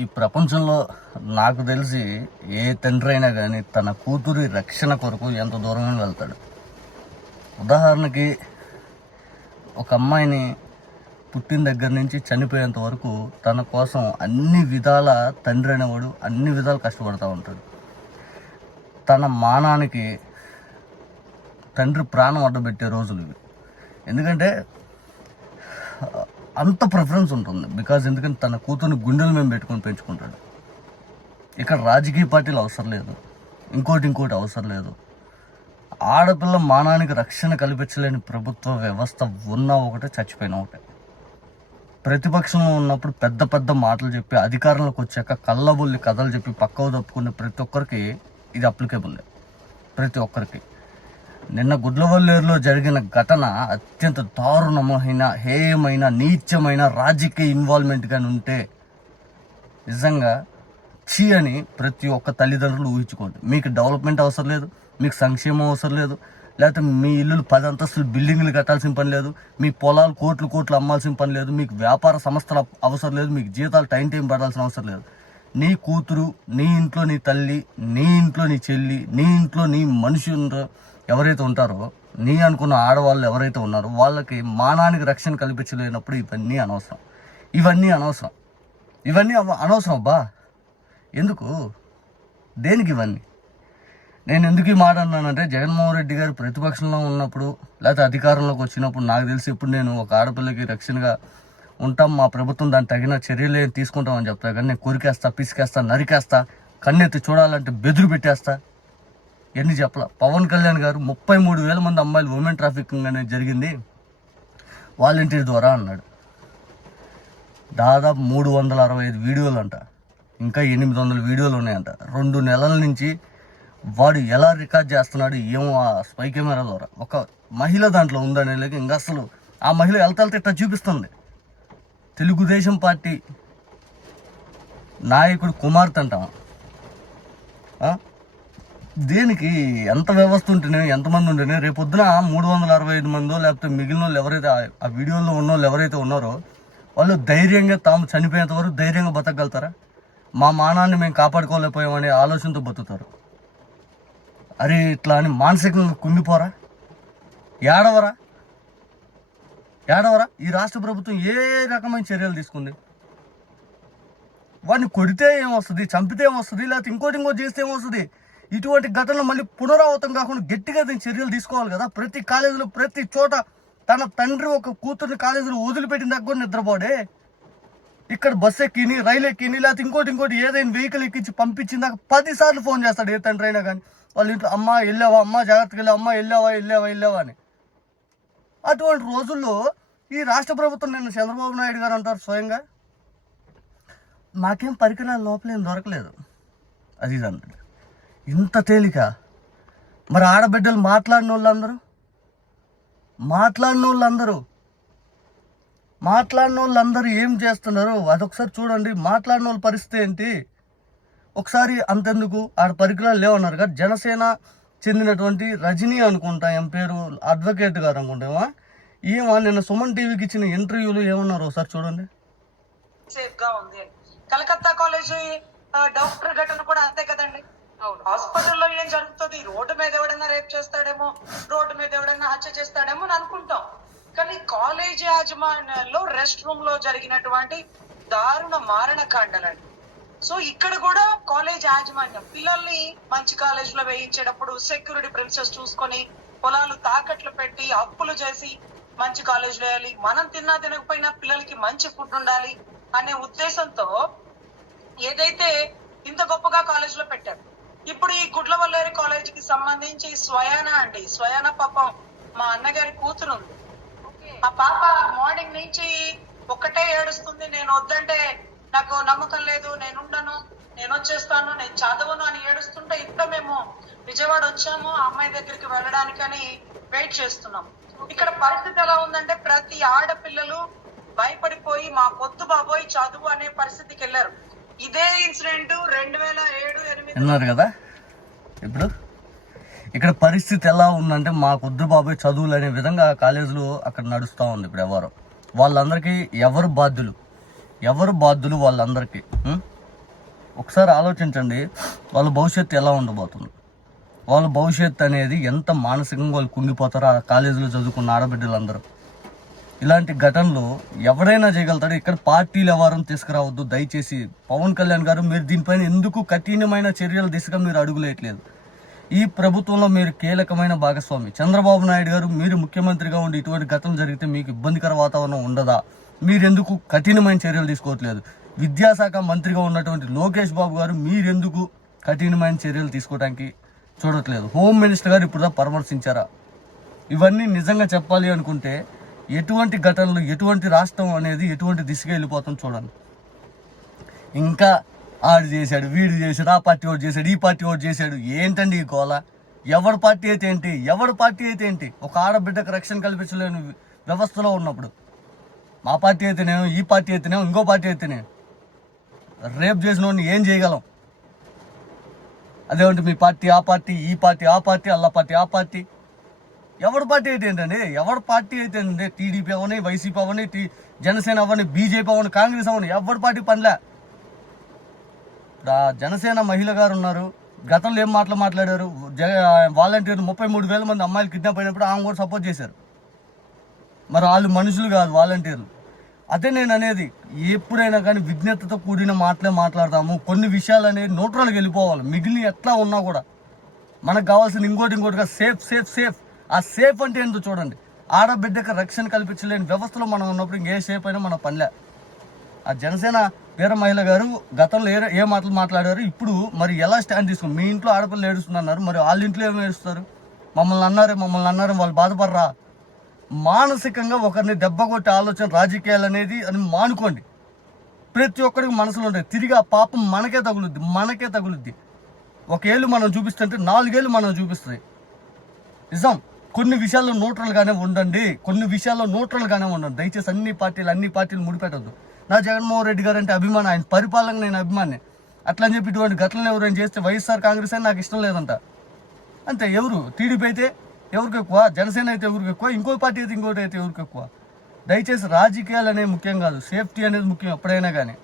ఈ ప్రపంచంలో నాకు తెలిసి ఏ తండ్రి అయినా కానీ తన కూతురి రక్షణ కొరకు ఎంత దూరంగా వెళ్తాడు. ఉదాహరణకి ఒక అమ్మాయిని పుట్టిన దగ్గర నుంచి చనిపోయేంత వరకు తన కోసం అన్ని విధాల తండ్రి అనేవాడు అన్ని విధాలు కష్టపడుతూ ఉంటాడు. తన మానానికి తండ్రి ప్రాణం అడ్డబెట్టే రోజులు ఇవి. ఎందుకంటే అంత ప్రిఫరెన్స్ ఉంటుంది. బికాజ్ ఎందుకంటే తన కూతుర్ని గుండెలు మేము పెట్టుకొని పెంచుకుంటాడు. ఇక్కడ రాజకీయ పార్టీలు అవసరం లేదు. ఇంకోటి ఇంకోటి అవసరం లేదు. ఆడపిల్ల మానానికి రక్షణ కల్పించలేని ప్రభుత్వ వ్యవస్థ ఉన్నా ఒకటే చచ్చిపోయినా ఒకటే. ప్రతిపక్షంలో ఉన్నప్పుడు పెద్ద పెద్ద మాటలు చెప్పి అధికారంలోకి వచ్చాక కళ్ళబుల్లి కథలు చెప్పి పక్కకు తప్పుకునే ప్రతి ఒక్కరికి ఇది అప్లికేబుల్ ప్రతి ఒక్కరికి. నిన్న గుడ్లవల్లేరులో జరిగిన ఘటన అత్యంత దారుణమైన హేయమైన నీచమైన రాజకీయ ఇన్వాల్వ్మెంట్ కానీ ఉంటే నిజంగా చీ అని ప్రతి ఒక్క తల్లిదండ్రులు ఊహించుకోండి. మీకు డెవలప్మెంట్ అవసరం లేదు మీకు సంక్షేమం అవసరం లేదు లేకపోతే మీ ఇల్లులు పది అంతస్తులు బిల్డింగ్లు కట్టాల్సిన పని లేదు మీ పొలాలు కోట్లు కోట్లు అమ్మాల్సిన పని లేదు మీకు వ్యాపార సంస్థల అవసరం లేదు మీకు జీతాలు టైం టైం పడాల్సిన అవసరం లేదు. నీ కూతురు నీ ఇంట్లో నీ తల్లి నీ ఇంట్లో నీ చెల్లి నీ ఇంట్లో నీ మనిషి ఎవరైతే ఉంటారో నీ అనుకున్న ఆడవాళ్ళు ఎవరైతే ఉన్నారో వాళ్ళకి మానానికి రక్షణ కల్పించలేనప్పుడు ఇవన్నీ అనవసరం. ఇవన్నీ అనవసరం. ఇవన్నీ అనవసరం అబ్బా. ఎందుకు? దేనికి ఇవన్నీ? నేను ఎందుకు ఈ మాట అన్నానంటే జగన్మోహన్ రెడ్డి గారు ప్రతిపక్షంలో ఉన్నప్పుడు లేకపోతే అధికారంలోకి వచ్చినప్పుడు నాకు తెలిసి ఇప్పుడు నేను ఒక ఆడపిల్లకి రక్షణగా ఉంటాం మా ప్రభుత్వం దానికి తగిన చర్యలు ఏం తీసుకుంటామని చెప్తా కానీ నేను కొరికేస్తా పిసికేస్తా నరికేస్తా కన్నెత్తి చూడాలంటే బెదురు పెట్టేస్తా. ఎన్ని చెప్పలా? పవన్ కళ్యాణ్ గారు ముప్పై మూడు వేల మంది అమ్మాయిలు ఉమెన్ ట్రాఫికింగ్ అనేది జరిగింది. వాలంటీర్ ద్వారా అన్నాడు. దాదాపు మూడు వందల అరవై ఐదు వీడియోలు అంట ఇంకా ఎనిమిది వందల వీడియోలు ఉన్నాయంట రెండు నెలల నుంచి వాడు ఎలా రికార్డ్ చేస్తున్నాడు ఏమో ఆ స్పై కెమెరా ద్వారా. ఒక మహిళ దాంట్లో ఉందనే లేక ఇంకా అసలు ఆ మహిళ వెళ్తాళ్తే ఇట్లా చూపిస్తుంది. తెలుగుదేశం పార్టీ నాయకుడు కుమార్తె అంటాం దేనికి ఎంత వ్యవస్థ ఉంటేనే ఎంతమంది ఉంటేనే రేపొద్దున మూడు వందల అరవై ఐదు మందో లేకపోతే మిగిలిన వాళ్ళు ఎవరైతే ఆ- వీడియోలో ఉన్న వాళ్ళు ఎవరైతే ఉన్నారో వాళ్ళు ధైర్యంగా తాము చనిపోయేంత వరకు ధైర్యంగా బతకగలుగుతారా? మా మానాన్ని మేము కాపాడుకోలేకపోయామనే ఆలోచనతో బతుకుతారు. అరే ఇట్లా అని మానసికంగా కుంగిపోరా? ఏడవరా? ఏడవరా? ఈ రాష్ట్ర ప్రభుత్వం ఏ రకమైన చర్యలు తీసుకుంది? వాడిని కొడితే ఏమొస్తుంది చంపితే ఏమొస్తుంది లేకపోతే ఇంకోటి ఇంకోటి చేస్తే ఏమొస్తుంది? ఇటువంటి ఘటనలు మళ్ళీ పునరావృతం కాకుండా గట్టిగా దీని చర్యలు తీసుకోవాలి కదా. ప్రతి కాలేజీలో ప్రతి చోట తన తండ్రి ఒక కూతుర్ని కాలేజీలో వదిలిపెట్టిన దగ్గర కూడా నిద్రపోడే. ఇక్కడ బస్ ఎక్కిని రైలు ఎక్కిని లేకపోతే ఇంకోటి ఇంకోటి ఏదైనా వెహికల్ ఎక్కించి పంపించిన దాకా ఫోన్ చేస్తాడు ఏ తండ్రి అయినా కానీ. వాళ్ళ ఇంట్లో అమ్మ వెళ్ళావా? అమ్మ జాగ్రత్తగా వెళ్ళావా? అమ్మ వెళ్ళావా? వెళ్ళావా? వెళ్ళావా? అని. అటువంటి రోజుల్లో ఈ రాష్ట్ర ప్రభుత్వం నిన్న చంద్రబాబు నాయుడు గారు అంటారు స్వయంగా మాకేం పరికరాలు లోపలేం దొరకలేదు. అది ఇది ఇంత తేలిక? మరి ఆడబిడ్డలు మాట్లాడిన వాళ్ళందరూ మాట్లాడిన వాళ్ళందరూ మాట్లాడిన వాళ్ళందరూ ఏం చేస్తున్నారు అదొకసారి చూడండి. మాట్లాడిన వాళ్ళ పరిస్థితి ఏంటి? ఒకసారి అంతెందుకు? ఆడ పరికరాలు లేవన్నారు కదా. జనసేన చెందినటువంటి రజనీ అనుకుంటా ఏం పేరు? అడ్వకేట్ గారు అనుకుంటామా ఏమా. నిన్న సుమన్ టీవీకి ఇచ్చిన ఇంటర్వ్యూలు ఏమన్నారు ఒకసారి చూడండి. సేఫ్గా ఉంది. కలకత్తా కాలేజీ డాక్టర్ ఘటన కూడా అంతే కదండి. హాస్పిటల్లో ఏం జరుగుతుంది? రోడ్డు మీద ఎవడన్నా రేప్ చేస్తాడేమో రోడ్డు మీద ఎవడైనా హత్య చేస్తాడేమో అని అనుకుంటాం. కానీ కాలేజ్ యాజమాన్యంలో రెస్ట్ రూమ్లో జరిగినటువంటి దారుణ మారణ కాండలండి సో ఇక్కడ కూడా కాలేజ్ యాజమాన్యం పిల్లల్ని మంచి కాలేజ్లో వేయించేటప్పుడు సెక్యూరిటీ ప్రిన్సెస్ చూసుకొని పొలాలు తాకట్లు పెట్టి అప్పులు చేసి మంచి కాలేజ్ వేయాలి. మనం తిన్నా తినకపోయినా పిల్లలకి మంచి ఫుడ్ ఉండాలి అనే ఉద్దేశంతో ఏదైతే ఇంత గొప్పగా కాలేజ్లో పెట్టారు ఇప్పుడు ఈ గుడ్లవల్లేరు కాలేజ్కి సంబంధించి స్వయాన అండి స్వయాన పాపం మా అన్నగారి కూతురు ఉంది ఆ పాప మార్నింగ్ నుంచి ఒక్కటే ఏడుస్తుంది నేను వద్దంటే నాకు నమ్మకం లేదు నేను ఉండను నేను వచ్చేస్తాను నేను చదవను అని ఏడుస్తుంటే ఇప్పుడు మేము విజయవాడ వచ్చాము ఆ అమ్మాయి దగ్గరికి వెళ్ళడానికని వెయిట్ చేస్తున్నాం. ఇక్కడ పరిస్థితి ఎలా ఉందంటే ప్రతి ఆడపిల్లలు భయపడిపోయి మా పొద్దు బాబోయ్ చదువు అనే పరిస్థితికి వెళ్ళారు ఇదే ఇన్సిడెంట్ రెండు వేల ఏడు ఎనిమిది విన్నారు కదా? ఇప్పుడు? ఇక్కడ పరిస్థితి ఎలా ఉందంటే మా కొద్దు బాబాయ్ చదువులు అనే విధంగా కాలేజీలో అక్కడ నడుస్తూ ఉంది ఇప్పుడు ఎవరు. వాళ్ళందరికీ ఎవరు బాధ్యులు? ఎవరు బాధ్యులు వాళ్ళందరికీ? ఒకసారి ఆలోచించండి వాళ్ళ భవిష్యత్తు ఎలా ఉండబోతుంది? వాళ్ళ భవిష్యత్తు అనేది ఎంత మానసికంగా వాళ్ళు కుంగిపోతారో ఆ కాలేజీలో చదువుకున్న ఆడబిడ్డలందరూ. ఇలాంటి ఘటనలు ఎవరైనా చేయగలుగుతాడు ఇక్కడ పార్టీలు ఎవరం తీసుకురావద్దు. దయచేసి పవన్ కళ్యాణ్ గారు మీరు దీనిపైన ఎందుకు కఠినమైన చర్యల దిశగా మీరు అడుగులేయట్లేదు? ఈ ప్రభుత్వంలో మీరు కీలకమైన భాగస్వామి. చంద్రబాబు నాయుడు గారు మీరు ముఖ్యమంత్రిగా ఉండి ఇటువంటి ఘటనలు జరిగితే మీకు ఇబ్బందికర వాతావరణం ఉండదా? మీరెందుకు కఠినమైన చర్యలు తీసుకోవట్లేదు? విద్యాశాఖ మంత్రిగా ఉన్నటువంటి లోకేష్ బాబు గారు మీరెందుకు కఠినమైన చర్యలు తీసుకోవడానికి చూడట్లేదు? హోమ్ మినిస్టర్ గారు ఇప్పుడు పరామర్శించారా? ఇవన్నీ నిజంగా చెప్పాలి అనుకుంటే ఎటువంటి ఘటనలు ఎటువంటి రాష్ట్రం అనేది ఎటువంటి దిశగా వెళ్ళిపోతాం చూడండి. ఇంకా ఆడు చేశాడు వీడు చేశాడు ఆ పార్టీ ఓటు చేశాడు ఈ పార్టీ ఓటు చేశాడు. ఏంటండి ఈ గోల? ఎవరి పార్టీ అయితే ఏంటి? ఎవరి పార్టీ అయితే ఏంటి? ఒక ఆడబిడ్డకు రక్షణ కల్పించలేని వ్యవస్థలో ఉన్నప్పుడు. మా పార్టీ అయితేనేమో ఈ పార్టీ అయితేనేమో ఇంకో పార్టీ అయితేనే రేపు చేసిన వాడిని ఏం చేయగలం? అదేమంటే మీ పార్టీ ఆ పార్టీ ఈ పార్టీ ఆ పార్టీ అల్లా పార్టీ ఆ పార్టీ. ఎవరి పార్టీ అయితే ఏంటండి? ఎవరి పార్టీ అయితే ఏంటంటే టీడీపీ అవని వైసీపీ అవని టీ జనసేన అవని బీజేపీ అవని కాంగ్రెస్ అవని ఎవరి పార్టీ పనిలే? ఇప్పుడు జనసేన మహిళ గారు ఉన్నారు. గతంలో ఏం మాటలు మాట్లాడారు? జగ వాలంటీర్ ముప్పై మూడు వేల మంది అమ్మాయిలు కిడ్నాప్ అయినప్పుడు ఆమె కూడా సపోర్ట్ చేశారు. మరి వాళ్ళు మనుషులు కాదు వాలంటీర్లు. అదే నేను అనేది ఎప్పుడైనా కానీ విజ్ఞతతో కూడిన మాటలే మాట్లాడతాము. కొన్ని విషయాలు అనేది న్యూట్రల్గా వెళ్ళిపోవాలి. మిగిలిన ఎట్లా ఉన్నా కూడా మనకు కావాల్సిన ఇంకోటి ఇంకోటిగా సేఫ్ సేఫ్ సేఫ్ ఆ సేఫ్ అంటే ఏందో చూడండి. ఆడబిడ్డకి రక్షణ కల్పించలేని వ్యవస్థలో మనం ఉన్నప్పుడు ఇంకే సేఫ్ అయినా మన పనిలే. ఆ జనసేన వీర మహిళ గారు గతంలో ఏ ఏ మాటలు మాట్లాడారు ఇప్పుడు మరి ఎలా స్టాండ్ తీసుకుని మీ ఇంట్లో ఆడపిల్లలు ఏడుస్తున్నారు మరి వాళ్ళ ఇంట్లో ఏమి ఏడుస్తారు? మమ్మల్ని అన్నారే మమ్మల్ని అన్నారే వాళ్ళు బాధపడరా? మానసికంగా ఒకరిని దెబ్బ కొట్టే ఆలోచన రాజకీయాలు అనేది అని మానుకోండి. ప్రతి ఒక్కరికి మనసులో ఉంటాయి తిరిగి ఆ పాపం మనకే తగులుద్ది మనకే తగులుద్ది. ఒక ఏళ్ళు మనం చూపిస్తుంటే నాలుగేళ్ళు మనం చూపిస్తుంది. నిజం? కొన్ని విషయాల్లో న్యూట్రల్గానే ఉండండి. కొన్ని విషయాల్లో న్యూట్రల్గానే ఉండండి. దయచేసి అన్ని పార్టీలు అన్ని పార్టీలు ముడిపెట్టద్దు. నా జగన్మోహన్ రెడ్డి గారు అంటే అభిమానం. ఆయన పరిపాలన నేను అభిమాని. అట్లా అని చెప్పి ఇటువంటి ఘటనలు ఎవరైనా చేస్తే వైఎస్ఆర్ కాంగ్రెస్ అని నాకు ఇష్టం లేదంట. అంతే ఎవరు? టీడీపీ అయితే ఎవరికి ఎక్కువ? జనసేన అయితే ఎవరికి ఎక్కువ? ఇంకో పార్టీ అయితే ఇంకోటి అయితే ఎవరికి ఎక్కువ? దయచేసి రాజకీయాలు అనేవి ముఖ్యం కాదు. సేఫ్టీ అనేది ముఖ్యం ఎప్పుడైనా కానీ